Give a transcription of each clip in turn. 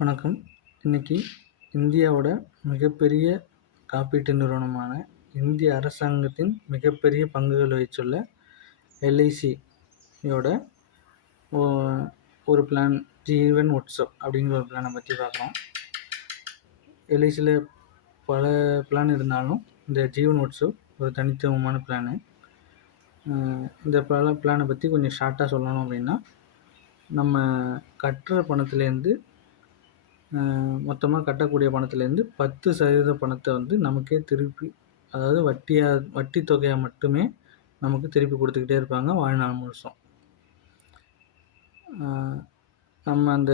வணக்கம். இன்னைக்கு இந்தியாவோட மிகப்பெரிய காப்பீட்டு நிறுவனமான இந்திய அரசாங்கத்தின் மிகப்பெரிய பங்குகள் வகிச்சுள்ள எல்ஐசியோட ஒரு பிளான் ஜீவன் உட்சவ் அப்படிங்கிற ஒரு பிளானை பற்றி பார்க்குறோம். எல்ஐசியில் பல பிளான் இருந்தாலும் இந்த ஜீவன் உட்சவ் ஒரு தனித்துவமான பிளானு. இந்த பிளானை பற்றி கொஞ்சம் ஷார்ட்டாக சொல்லணும் அப்படின்னா, நம்ம கட்டுற பணத்துலேருந்து மொத்தமாக கட்டக்கூடிய பணத்துலேருந்து 10% பணத்தை வந்து நமக்கே திருப்பி, அதாவது வட்டி தொகையை மட்டுமே நமக்கு திருப்பி கொடுத்துக்கிட்டே இருப்பாங்க வாழ்நாள் முழுசும். நம்ம அந்த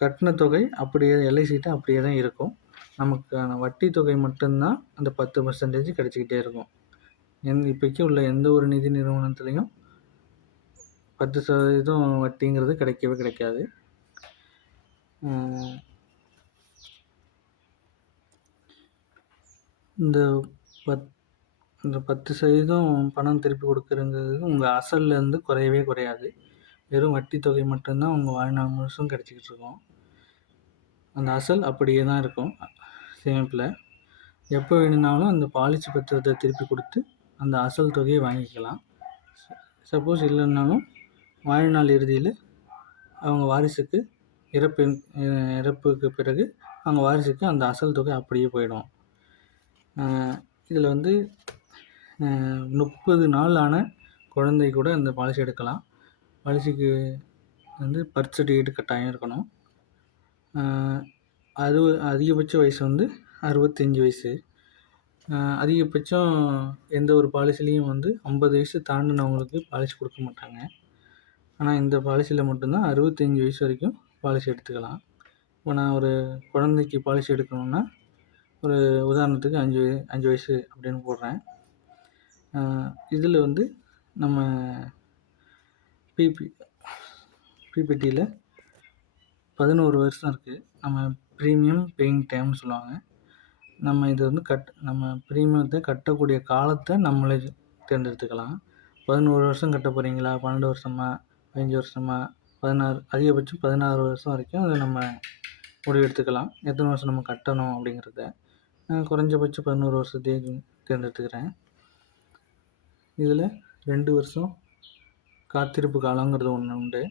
கட்டின தொகை அப்படியே எல்ஐசிட்ட அப்படியே தான் இருக்கும். நமக்கான வட்டி தொகை மட்டும்தான் அந்த 10% கிடச்சிக்கிட்டே இருக்கும். இப்போக்கி உள்ள எந்த ஒரு நிதி நிறுவனத்துலேயும் 10% வட்டிங்கிறது கிடைக்கவே கிடைக்காது. இந்த 10% பணம் திருப்பி கொடுக்குறங்கிறது உங்கள் அசல்லேருந்து குறையவே குறையாது. வெறும் வட்டி தொகை மட்டும்தான் உங்கள் வாழ்நாள் முழுசும் கிடச்சிக்கிட்டு இருக்கும். அந்த அசல் அப்படியே தான் இருக்கும் சேமிப்பில். எப்போ வேணும்னாலும் அந்த பாலிசி பத்திரத்தை திருப்பி கொடுத்து அந்த அசல் தொகையை வாங்கிக்கலாம். சப்போஸ் இல்லைன்னாலும் வாழ்நாள் இறுதியில் அவங்க வாரிசுக்கு இறப்புக்கு பிறகு அவங்க வாரிசுக்கு அந்த அசல் தொகை அப்படியே போயிடும். இதில் வந்து 30 நாள் ஆன குழந்தை கூட அந்த பாலிசி எடுக்கலாம். பாலிசிக்கு வந்து பர்த் சர்டிஃபிகேட் கட்டாயம் இருக்கணும். அது அதிகபட்ச வயசு வந்து 65 வயசு. அதிகபட்சம் எந்த ஒரு பாலிசிலையும் வந்து 50 வயசு தாண்டினவங்களுக்கு பாலிசி கொடுக்க மாட்டாங்க. ஆனால் இந்த பாலிசியில் மட்டும்தான் 65 வயசு வரைக்கும் பாலிசி எடுத்துக்கலாம். இப்போ நான் ஒரு குழந்தைக்கு பாலிசி எடுக்கணுன்னா, ஒரு உதாரணத்துக்கு 5 வயசு அப்படின்னு போடுறேன். இதில் வந்து நம்ம பிபிடியில் 11 வருஷம் இருக்குது. நம்ம ப்ரீமியம் பேயிங் டைம்னு சொல்லுவாங்க. நம்ம இது வந்து நம்ம ப்ரீமியத்தை கட்டக்கூடிய காலத்தை நம்மளே தேர்ந்தெடுத்துக்கலாம். 11 வருஷம் கட்ட போகிறீங்களா, 12 வருஷமா, 15 வருஷமா, 16, அதிகபட்சம் 16 வருஷம் வரைக்கும் அதை நம்ம முடிவெடுத்துக்கலாம். எத்தனை வருஷம் நம்ம கட்டணும் அப்படிங்கிறத. குறைஞ்சபட்சம் 11 வருஷத்தையே தேர்ந்தெடுத்துக்கிறேன். இதில் 2 வருஷம் காத்திருப்பு காலங்கிறது ஒன்று உண்டு.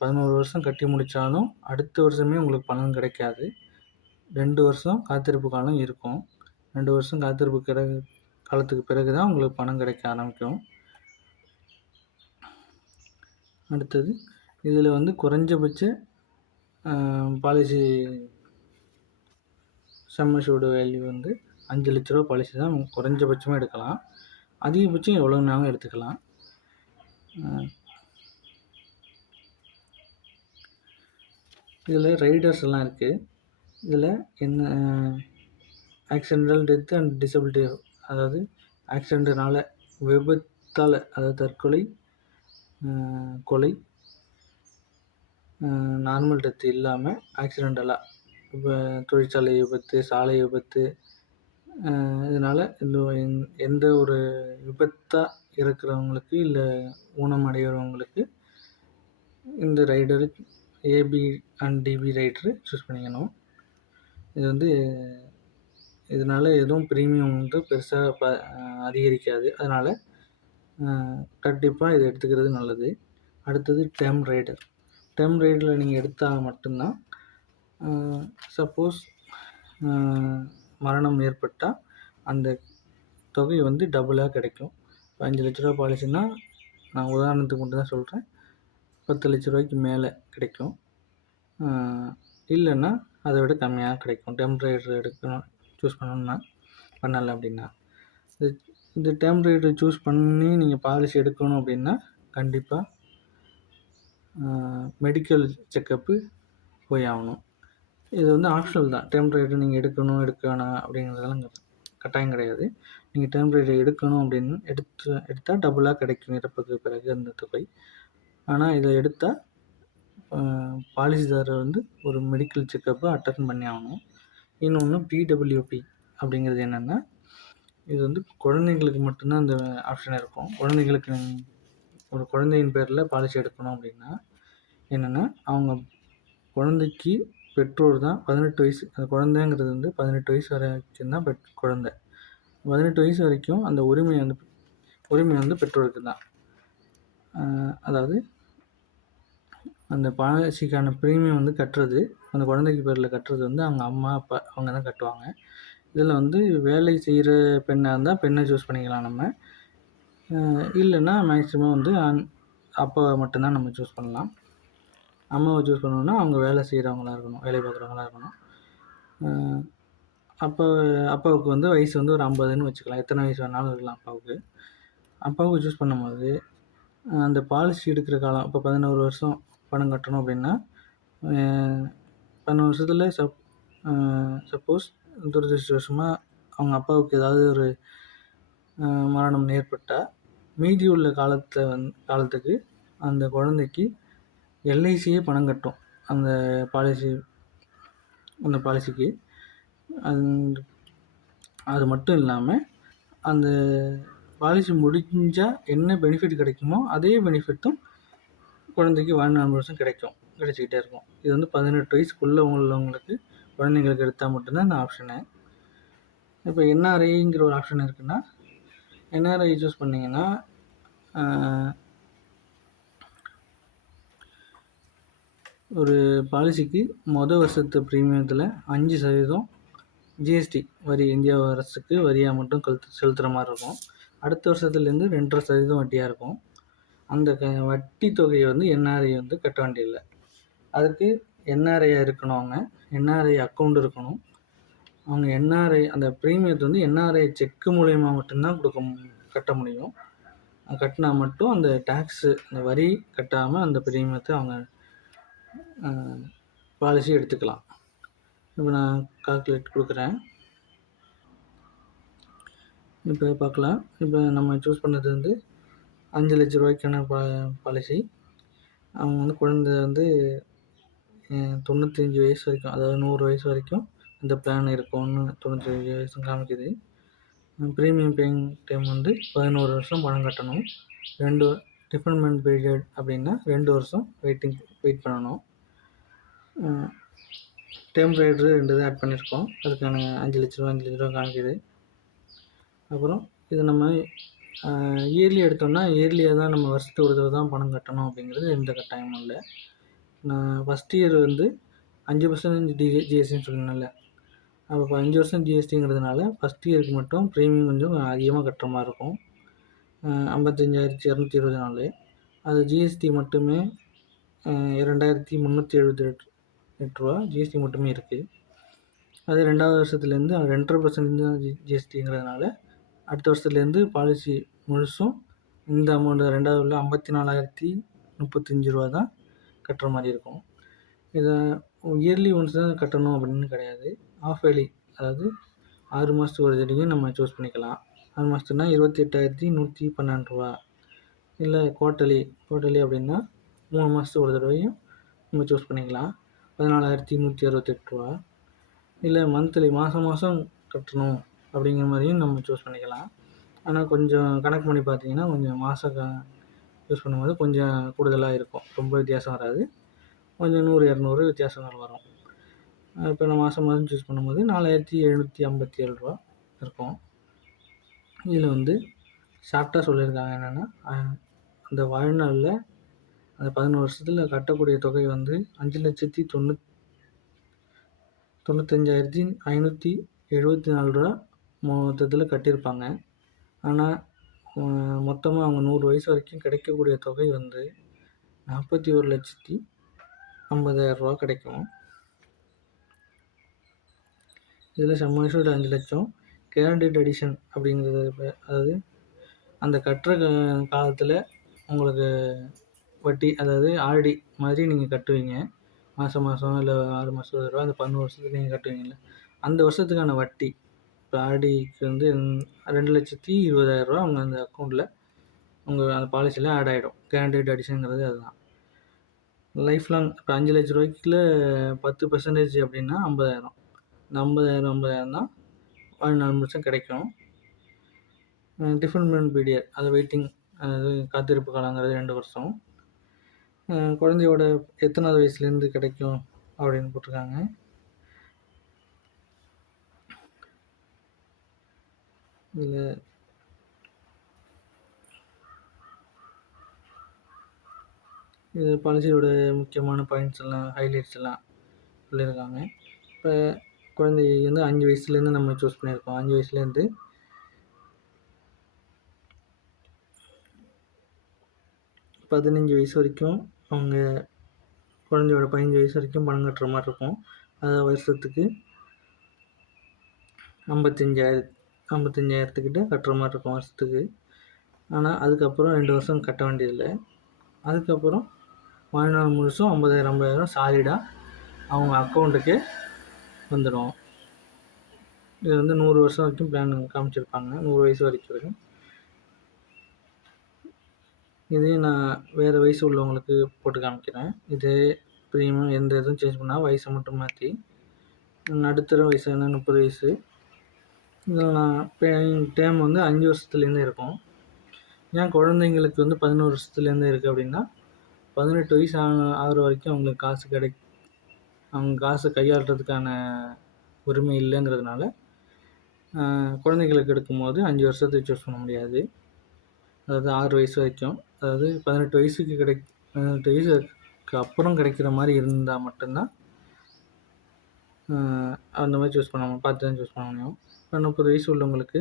11 வருஷம் கட்டி முடித்தாலும் அடுத்த வருஷமே உங்களுக்கு பணம் கிடைக்காது. 2 வருஷம் காத்திருப்பு காலம் இருக்கும். 2 வருஷம் காத்திருப்பு காலத்துக்கு பிறகு தான் உங்களுக்கு பணம் கிடைக்க ஆரம்பிக்கும். அடுத்தது இதில் வந்து குறைஞ்சபட்ச பாலிசி சம் அஷ்யூர்டு வேல்யூ வந்து 5 லட்ச ரூபா பாலிசி தான் குறைஞ்சபட்சமாக எடுக்கலாம். அதிகபட்சம் எவ்வளோ நாளும் எடுத்துக்கலாம். இதில் ரைடர்ஸ் எல்லாம் இருக்குது. இதில் என்ன ஆக்சிடென்டல் டெத்து அண்ட் டிசபிலிட்டி, அதாவது ஆக்சிடென்ட்னால, விபத்தால், அதாவது தற்கொலை, கொலை, நார்மல் டெத்து இல்லாமல் ஆக்சிடென்டலாக, இப்போ தொழிற்சாலை விபத்து, சாலை விபத்து, இதனால் எந்த ஒரு விபத்தாக இருக்கிறவங்களுக்கு இல்லை ஊனம் அடைகிறவங்களுக்கு இந்த rider AB and DB rider choose பண்ணிக்கணும். இது வந்து இதனால் எதுவும் ப்ரீமியம் வந்து பெருசாக அதிகரிக்காது. அதனால் கண்டிப்பாக இதை எடுத்துக்கிறது நல்லது. அடுத்தது டேர்ம் ரைடர். டேர்ம் ரைடரில் நீங்கள் எடுத்தால் மட்டும்தான் சப்போஸ் மரணம் ஏற்பட்டால் அந்த தொகை வந்து டபுளாக கிடைக்கும். இப்போ 5 லட்ச ரூபா பாலிசின்னா, நான் உதாரணத்துக்கு மட்டும் தான் சொல்கிறேன், 10 லட்ச ரூபாய்க்கு மேலே கிடைக்கும். இல்லைன்னா அதை விட கம்மியாக கிடைக்கும். டேர்ம் ரைடர் எடுக்கணும் சூஸ் பண்ணலை அப்படின்னா. இந்த டேர்ம் ரைடர் சூஸ் பண்ணி நீங்கள் பாலிசி எடுக்கணும் அப்படின்னா கண்டிப்பாக மெடிக்கல் செக்கப்பு போய் ஆகணும். இது வந்து ஆப்ஷனல் தான். டேர்ம் ரைடர் நீங்கள் எடுக்கணும் எடுக்க வேணாம் அப்படிங்கிறதெல்லாம் கட்டாயம் கிடையாது. நீங்கள் டேர்ம் ரைடர் எடுக்கணும் அப்படின்னு எடுத்தால் டபுளாக கிடைக்கும் இறப்புக்கு பிறகு அந்த தொகை. ஆனால் இதை எடுத்தால் பாலிசிதாரர் வந்து ஒரு மெடிக்கல் செக்கப்பை அட்டன் பண்ணி ஆகணும். இன்னொன்று பிடபிள்யூபி அப்படிங்கிறது என்னென்னா, இது வந்து குழந்தைங்களுக்கு மட்டும்தான் அந்த ஆப்ஷன் இருக்கும். குழந்தைங்களுக்கு ஒரு குழந்தையின் பேரில் பாலிசி எடுக்கணும் அப்படின்னா என்னென்னா, அவங்க குழந்தைக்கு பெற்றோர் தான் 18 வயசு அந்த குழந்தைங்கிறது வந்து 18 வயசு வரைக்கும் தான் குழந்தை. 18 வயசு வரைக்கும் அந்த உரிமை வந்து பெற்றோருக்கு தான். அதாவது அந்த பாலிசிக்கான ப்ரீமியம் வந்து கட்டுறது, அந்த குழந்தைக்கு பேரில் கட்டுறது வந்து அவங்க அம்மா, அப்பா அவங்க தான் கட்டுவாங்க. இதில் வந்து வேலை செய்கிற பெண்ணாக இருந்தால் பெண்ணை சூஸ் பண்ணிக்கலாம் நம்ம. இல்லைன்னா மேக்ஸிமம் வந்து அப்பாவை மட்டும்தான் நம்ம சூஸ் பண்ணலாம். அம்மாவை சூஸ் பண்ணணுன்னா அவங்க வேலை செய்கிறவங்களா இருக்கணும், வேலை பார்க்குறவங்களா இருக்கணும். அப்பாவுக்கு வந்து வயசு வந்து ஒரு 50ன்னு வச்சுக்கலாம். எத்தனை வயசு வேணாலும் இருக்கலாம் அப்பாவுக்கு. அப்பாவுக்கு சூஸ் பண்ணும்போது அந்த பாலிசி எடுக்கிற காலம் இப்போ 11 வருஷம் பணம் கட்டணும் அப்படின்னா 11 வருஷத்தில் சப்போஸ் துரதிருஷ்டவசமாக அவங்க அப்பாவுக்கு ஏதாவது ஒரு மரணம் ஏற்பட்டால் மீதி உள்ள காலத்துக்கு அந்த குழந்தைக்கு எல்ஐசியே பணம் கட்டும் அந்த பாலிசிக்கு. அது மட்டும் இல்லாமல் அந்த பாலிசி முடிஞ்சால் என்ன பெனிஃபிட் கிடைக்குமோ அதே பெனிஃபிட்டும் குழந்தைக்கு வாழ்நாள் வருஷம் கிடைச்சிக்கிட்டே இருக்கும். இது வந்து 18 வயசுக்குள்ளே உள்ளவங்களுக்கு குழந்தைங்களுக்கு எடுத்தால் மட்டும்தான் இந்த ஆப்ஷனு. இப்போ என்ஆர்ஐங்கிற ஒரு ஆப்ஷன் இருக்குன்னா என்ஆர்ஐ சூஸ் பண்ணிங்கன்னா ஒரு பாலிசிக்கு வருஷத்து ப்ரீமியத்தில் 5% ஜிஎஸ்டி வரி இந்தியா அரசுக்கு வரியாக மட்டும் செலுத்துகிற மாதிரி இருக்கும். அடுத்த வருஷத்துலேருந்து 2.5% வட்டியாக இருக்கும். அந்த வட்டி தொகையை வந்து என்ஆர்ஐ வந்து கட்ட வேண்டியதில்லை. அதுக்கு என்ஆர்ஐயாக இருக்கணும், அவங்க என்ஆர்ஐ அக்கௌண்ட் இருக்கணும். அவங்க என்ஆர்ஐ அந்த ப்ரீமியத்தை வந்து என்ஆர்ஐ செக்கு மூலயமா மட்டும்தான் கட்ட முடியும். கட்டினா மட்டும் அந்த டேக்ஸு அந்த வரி கட்டாமல் அந்த ப்ரீமியத்தை அவங்க பாலிசி எடுத்துக்கலாம். இப்போ நான் கால்குலேட் கொடுக்குறேன். இப்போ பார்க்கலாம். இப்போ நம்ம சூஸ் பண்ணது வந்து 5 லட்ச ரூபாய்க்கான பாலிசி. அவங்க வந்து குழந்தை வந்து 95 வயசு வரைக்கும், அதாவது 100 வயசு வரைக்கும் இந்த பிளான் இருக்கும்னு 95 வயசு காமிக்குது. ப்ரீமியம் பேயிங் டைம் வந்து 11 வருஷம் பணம் கட்டணும். 2 டிஃபர்மெண்ட் பீரியட் அப்படின்னா 2 வருஷம் வெயிட் பண்ணணும். டேர்ம் ரைடரு 2 தான் ஆட் பண்ணியிருக்கோம். அதுக்கான 5 லட்ச ரூபா காமிக்குது. அப்புறம் இது நம்ம இயர்லி எடுத்தோம்னா இயர்லியாக தான் நம்ம வருஷத்துக்கு ஒரு தடவை தான் பணம் கட்டணும் அப்படிங்கிறது எந்த கட்டாயமும் இல்லை. நான் ஃபஸ்ட் இயர் வந்து 5% ஜிஎஸ்டின்னு சொன்னேன்ல, அப்போ 5 வருஷம் ஜிஎஸ்டிங்கிறதுனால ஃபஸ்ட் இயருக்கு மட்டும் ப்ரீமியம் கொஞ்சம் அதிகமாக கட்டுற மாதிரி இருக்கும். 55,224. அது ஜிஎஸ்டி மட்டுமே 2,378 ரூபா ஜிஎஸ்டி மட்டுமே இருக்குது. அது 2வது வருஷத்துலேருந்து 2.5% தான் ஜிஎஸ்டிங்கிறதுனால அடுத்த வருஷத்துலேருந்து பாலிசி முழுசும் இந்த அமௌண்ட் 2வது உள்ள 54,035 ரூபா தான் கட்டுற மாதிரி இருக்கும். இதை இயர்லி ஒன்ஸ் தான் கட்டணும் அப்படின்னு கிடையாது. ஆஃப் இயர்லி, அதாவது 6 மாதத்துக்கு ஒரு தடவையும் நம்ம சூஸ் பண்ணிக்கலாம். 6 மாதத்துக்குனா 28,112 ரூபா. இல்லை குவார்ட்டர்லி அப்படின்னா 3 மாதத்துக்கு ஒரு தடவையும் நம்ம சூஸ் பண்ணிக்கலாம். 14,168 ரூபா. இல்லை மந்த்லி மாதம் கட்டணும் அப்படிங்கிற மாதிரியும் நம்ம சூஸ் பண்ணிக்கலாம். ஆனால் கொஞ்சம் கணக்கு பண்ணி பார்த்தீங்கன்னா கொஞ்சம் மாதம் யூஸ் பண்ணும்போது கொஞ்சம் கூடுதலாக இருக்கும். ரொம்ப வித்தியாசம் வராது. கொஞ்சம் 100-200 வித்தியாசங்கள் வரும். இப்போ நான் மாதம் சூஸ் பண்ணும்போது 4,757 ரூபா இருக்கும். இதில் வந்து ஷார்ட்டாக சொல்லியிருக்காங்க என்னென்னா, அந்த வாழ்நாளில் அந்த 11 வருஷத்தில் கட்டக்கூடிய தொகை வந்து 5,95,574 ரூபா மொத்தத்தில் கட்டியிருப்பாங்க. ஆனால் மொத்தமாக அவங்க 100 வயசு வரைக்கும் கிடைக்கக்கூடிய தொகை வந்து 41,50,000 ரூபா கிடைக்கும். இதில் சம் இன்சூர்டு 5 லட்சம், கேரண்டட் அடிஷன் அப்படிங்கிறது, அதாவது அந்த கட்டுற காலத்தில் உங்களுக்கு வட்டி, அதாவது ஆர்டி மாதிரி நீங்கள் கட்டுவீங்க. மாதம் இல்லை 6 மாதம் ஒரு ரூபா, அந்த 11 வருஷத்துக்கு நீங்கள் கட்டுவீங்கள்ல, அந்த வருஷத்துக்கான வட்டி இப்போ ஆர்டிக்கு வந்து 2,20,000 ரூபா அவங்க அந்த அக்கௌண்ட்டில் உங்கள் அந்த பாலிசியில் ஆட் ஆகிடும். கேரண்டட் அடிஷனுங்கிறது அதுதான். லைஃப் லாங் இப்போ 5 லட்ச ரூபாய்க்குள்ள 10% அப்படின்னா 50,000. இந்த 50,000 தான் வாழ்நாள் முழுசும் கிடைக்கும். டிஃபர்மெண்ட் பீரியட், அது வெயிட்டிங், அதாவது காத்திருப்பு காலங்கிறது 2 வருஷம். குழந்தையோட எத்தனாவது வயசுலேருந்து கிடைக்கும் அப்படின்னு போட்டிருக்காங்க. இதில் இது பாலிசியோட முக்கியமான பாயிண்ட்ஸ் எல்லாம் ஹைலைட்ஸ் எல்லாம் சொல்லியிருக்காங்க. இப்போ குழந்தை வந்து 5 வயசுலேருந்து நம்ம சூஸ் பண்ணியிருக்கோம். 5 வயசுலேருந்து 15 வயசு வரைக்கும் அவங்க குழந்தையோட 15 வயசு வரைக்கும் பணம் கட்டுற மாதிரி இருக்கும். அதாவது வருஷத்துக்கு 55,000 கட்டுற மாதிரி இருக்கும் வருஷத்துக்கு. ஆனால் அதுக்கப்புறம் 2 வருஷம் கட்ட வேண்டியதில்லை. அதுக்கப்புறம் வாழ்நாள் முழுசும் 50,000 சாலிடாக அவங்க அக்கௌண்ட்டுக்கு வந்துடும். இது வந்து 100 வருஷம் வரைக்கும் பிளான் காமிச்சிருப்பாங்க, 100 வயசு வரைக்கும். இதே நான் வேறு வயசு உள்ளவங்களுக்கு போட்டு காமிக்கிறேன். இதே ப்ரீமியம் எந்த இதுவும் சேஞ்ச் பண்ணால் வயசை மட்டும் மாற்றி நடுத்தர வயசான 30 வயசு. இதில் நான் டேம் வந்து 5 வருஷத்துலேருந்து இருக்கும். ஏன் குழந்தைங்களுக்கு வந்து 11 வருஷத்துலேருந்து இருக்குது அப்படின்னா 18 வயசு ஆகிற வரைக்கும் அவங்களுக்கு அவங்க காசை கையாளுறதுக்கான உரிமை இல்லைங்கிறதுனால குழந்தைங்களுக்கு எடுக்கும்போது 5 வருஷத்துக்கு சூஸ் பண்ண முடியாது. அதாவது 6 வயசு வரைக்கும், அதாவது 18 வயசுக்கு 18 வயசுக்கு அப்புறம் கிடைக்கிற மாதிரி இருந்தால் மட்டும்தான் அந்த மாதிரி சூஸ் பண்ண பார்த்து தான் சூஸ் பண்ண முடியும். இப்போ 30 வயசு உள்ளவங்களுக்கு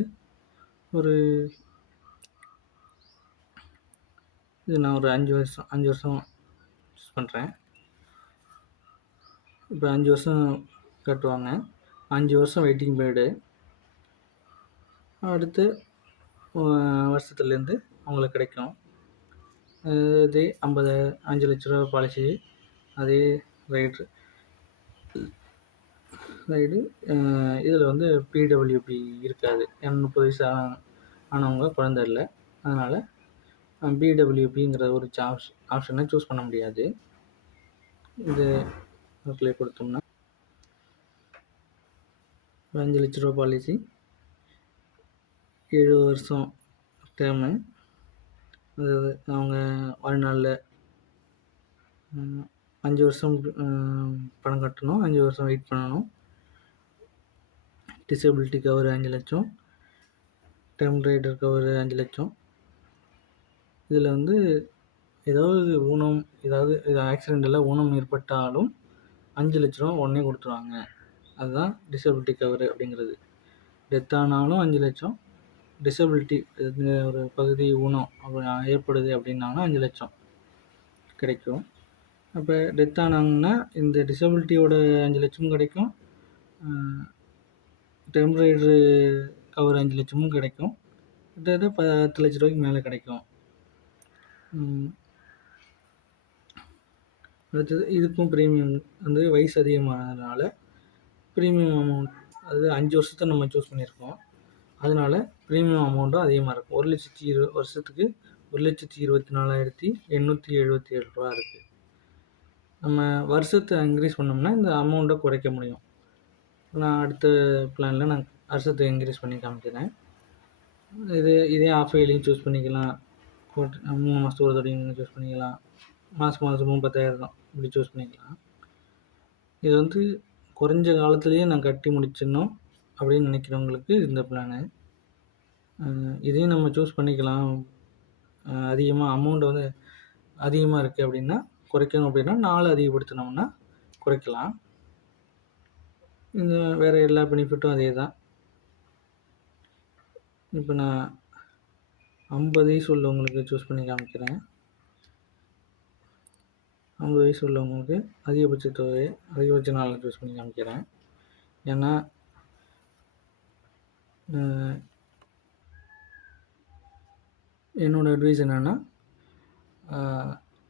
இது நான் ஒரு 5 வருஷம் சூஸ் பண்ணுறேன். இப்போ 5 வருஷம் கட்டுவாங்க. 5 வருஷம் வெயிட்டிங் பீரியடு. அடுத்து வருஷத்துலேருந்து அவங்களுக்கு கிடைக்கும். அதே 5 லட்ச ரூபா பாலிசி. அதே ரைடு இதில் வந்து பிடபிள்யூபி இருக்காது. 30 வயசு ஆனவங்க குழந்தை இல்லை. அதனால் பிடபிள்யூபிங்கிற ஒரு ஆப்ஷனை சூஸ் பண்ண முடியாது. இது அப்ளை கொடுத்தோம்னா 5 லட்ச ரூபா பாலிசி, 7 வருஷம் டேர்மு. அதாவது அவங்க வாழ்நாளில் 5 வருஷம் பணம் கட்டணும், 5 வருஷம் வெயிட் பண்ணணும். டிசபிலிட்டி கவர் 5 லட்சம், டேர்ம் ரைடர் கவர் 5 லட்சம். இதில் வந்து ஏதாவது ஆக்சிடெண்ட்டில் ஊனம் ஏற்பட்டாலும் 5 லட்ச ரூபா உடனே கொடுத்துருவாங்க. அதுதான் டிசபிலிட்டி கவர் அப்படிங்கிறது. டெத் ஆனாலும் 5 லட்சம், டிசபிலிட்டி ஒரு பகுதி ஊனம் ஏற்படுது அப்படின்னாலும் 5 லட்சம் கிடைக்கும். அப்போ டெத் ஆனாங்கன்னா இந்த டிசபிலிட்டியோட 5 லட்சமும் கிடைக்கும், டெம்பரரி கவர் 5 லட்சமும் கிடைக்கும். கிட்டத்தட்ட 10 லட்ச ரூபாய்க்கு மேலே கிடைக்கும். அடுத்தது இதுக்கும் ப்ரீமியம் வந்து வயசு அதிகமானதுனால ப்ரீமியம் அமௌண்ட், அது 5 வருஷத்தை நம்ம சூஸ் பண்ணியிருக்கோம். அதனால் ப்ரீமியம் அமௌண்ட்டும் அதிகமாக இருக்கும். வருஷத்துக்கு 1,24,877 ரூபா இருக்குது. நம்ம வருஷத்தை இன்க்ரீஸ் பண்ணோம்னா இந்த அமௌண்ட்டை குறைக்க முடியும். நான் அடுத்த பிளானில் நான் வருஷத்தை இன்க்ரீஸ் பண்ணி காமிக்கிறேன். இதே ஆஃப் இயர்லியும் சூஸ் பண்ணிக்கலாம், 3 மாதத்துக்கு ஒரு தடவையும் சூஸ் பண்ணிக்கலாம், மாதமும் 10,000 இப்படி சூஸ் பண்ணிக்கலாம். இது வந்து குறைஞ்ச காலத்துலேயே நான் கட்டி முடிச்சிடணும் அப்படின்னு நினைக்கிறவங்களுக்கு இந்த பிளானு. இதையும் நம்ம சூஸ் பண்ணிக்கலாம். அதிகமாக அமௌண்ட் வந்து அதிகமாக இருக்குது அப்படின்னா குறைக்கணும், அப்படின்னா 4 அதிகப்படுத்தினோம்னா குறைக்கலாம். இந்த வேறு எல்லா பெனிஃபிட்டும் அதே தான். இப்போ நான் 50 வயசு உள்ளவங்களுக்கு சூஸ் பண்ணி காமிக்கிறேன். 50 வயசு உள்ளவங்களுக்கு அதிகபட்ச நாளில் சூஸ் பண்ணி காமிக்கிறேன். ஏன்னா என்னோடய அட்வைஸ் என்னென்னா,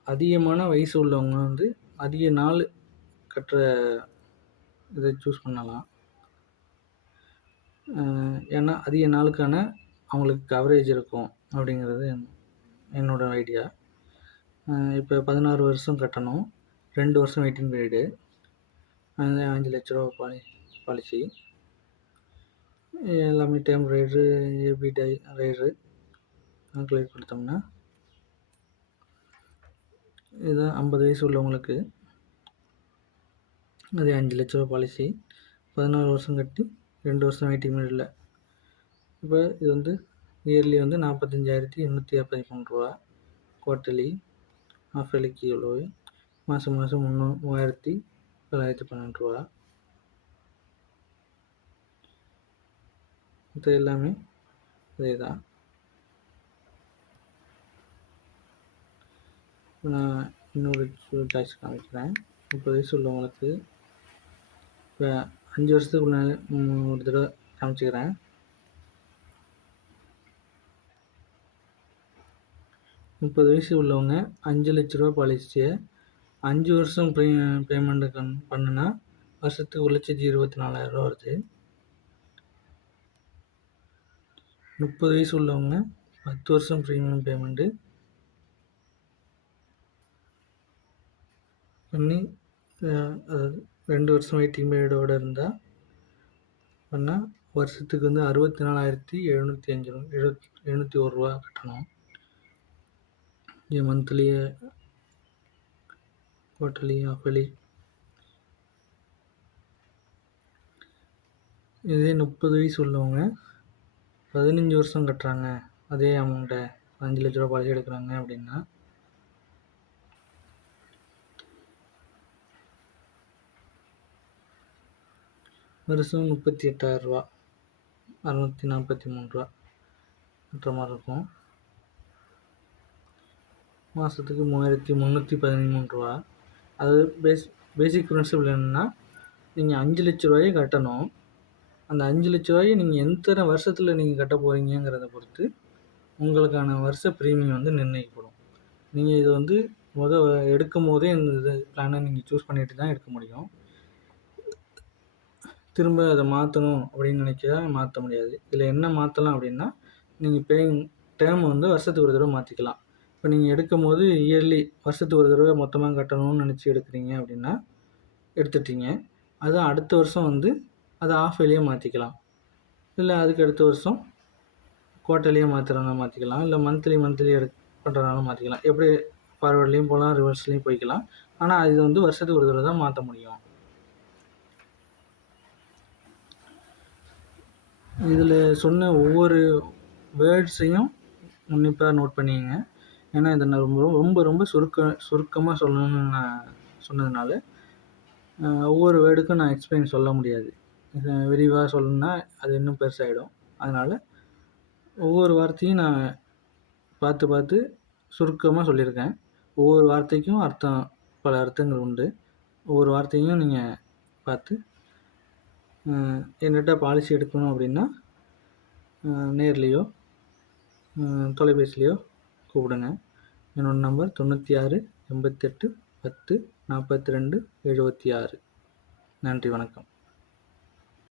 அதிகமான வயசு உள்ளவங்க வந்து அதிக நாள் கட்டுற இதை சூஸ் பண்ணலாம். ஏன்னா அதிக நாளுக்கான அவங்களுக்கு கவரேஜ் இருக்கும் அப்படிங்கிறது என்னோடய ஐடியா. இப்போ 16 வருஷம் கட்டணும், 2 வருஷம் வெயிட்டிங் பீரியடு, 5 லட்ச ரூபா பாலிசி. எல்லாமே term rider, AB rider calculate கொடுத்தோம்னா இதுதான் 50 வயசு உள்ளவங்களுக்கு. அதே ரூ. 5,00,000 பாலிசி 16 வருஷம் கட்டி 2 வருஷம் வெயிட்டிங் பீரியடில். இப்போ இது வந்து இயர்லி வந்து ரூ. 45,813 குவார்ட்டர்லி. ஆஃப் இயர்லிக்கு எவ்வளவு? மாதம் மாதம் ரூ. 3,912. இது எல்லாமே இதே தான். நான் இன்னொரு சாய்ஸ் காமிக்கிறேன். 30 வயசு உள்ளவங்களுக்கு இப்போ 5 வருஷத்துக்குள்ள ஒரு தடவை காமிச்சிக்கிறேன். முப்பது வயசு உள்ளவங்க ரூ. 5,00,000 பாலிசியை 5 வருஷம் பேமெண்ட்டு பண்ணுனா வருஷத்துக்கு 1,24,000 வருது. 30 வயசு உள்ளவங்க 10 வருஷம் ப்ரீமியம் பேமெண்ட்டு பண்ணி அதாவது 2 வருஷம் வெயிட்டிங் பீரியடோடு இருந்தால் பண்ணால் வருஷத்துக்கு வந்து 64,701 கட்டணும். Monthly, quarterly, ஆஃபர்லி. இதே 30 வயசு உள்ளவங்க 15 வருஷம் கட்டுறாங்க, அதே அமௌண்ட்டை ரூ. 5,00,000 பாலிசி எடுக்கிறாங்க அப்படின்னா வருஷம் ரூ. 38,643 கட்டுற மாதிரி இருக்கும். மாதத்துக்கு ரூ. 3,313. அது பேசிக் பிரின்சிபல் என்னென்னா, நீங்கள் ரூ. 5,00,000 கட்டணும். அந்த ரூ. 5,00,000 நீங்கள் எத்தனை வருஷத்தில் நீங்கள் கட்ட போகிறீங்கிறத பொறுத்து உங்களுக்கான வருஷ ப்ரீமியம் வந்து நிர்ணயிக்கப்படும். நீங்கள் இது வந்து எடுக்கும் போதே இந்த பிளானை நீங்கள் சூஸ் பண்ணிட்டு தான் எடுக்க முடியும். திரும்ப அதை மாற்றணும் அப்படின்னு நினைக்கிறா மாற்ற முடியாது. இதில் என்ன மாற்றலாம் அப்படின்னா, நீங்கள் பேயிங் டேர்ம் வந்து வருஷத்துக்கு ஒரு தடவை மாற்றிக்கலாம். இப்போ நீங்கள் எடுக்கும் போது இயர்லி வருஷத்துக்கு ஒரு தடவை மொத்தமாக கட்டணும்னு நினச்சி எடுக்கிறீங்க அப்படின்னா எடுத்துட்டீங்க. அது அடுத்த வருஷம் வந்து அதை ஆஃப் இயர்லியாக மாற்றிக்கலாம். இல்லை அதுக்கு அடுத்த வருஷம் குவார்ட்டர்லியாக மாற்றுறதுனால மாற்றிக்கலாம். இல்லை மந்த்லி பண்ணுறதுனால மாற்றிக்கலாம். எப்படி ஃபார்வர்ட்லேயும் போகலாம், ரிவர்ஸ்லேயும் போய்க்கலாம். ஆனால் இது வந்து வருஷத்துக்கு ஒரு தடவை தான் மாற்ற முடியும். இதில் சொன்ன ஒவ்வொரு வேர்ட்ஸையும் உன்னிப்பாக நோட் பண்ணிக்கங்க. ஏன்னா இதை நான் ரொம்ப ரொம்ப சுருக்கமாக சொல்லணும்னு நான் சொன்னதுனால ஒவ்வொரு வேர்டுக்கும் நான் எக்ஸ்பிளைன் சொல்ல முடியாது. விரிவாக சொல்லணுன்னா அது இன்னும் பெருசாகிடும். அதனால் ஒவ்வொரு வார்த்தையும் நான் பார்த்து சுருக்கமாக சொல்லியிருக்கேன். ஒவ்வொரு வார்த்தைக்கும் பல அர்த்தங்கள் உண்டு. ஒவ்வொரு வார்த்தையும் நீங்கள் பார்த்து என்கிட்ட பாலிசி எடுக்கணும் அப்படின்னா நேர்லேயோ தொலைபேசிலையோ கூப்பிடுங்க. என்னோடய நம்பர் 96 88 10 42 76. நன்றி, வணக்கம்.